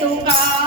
lugar.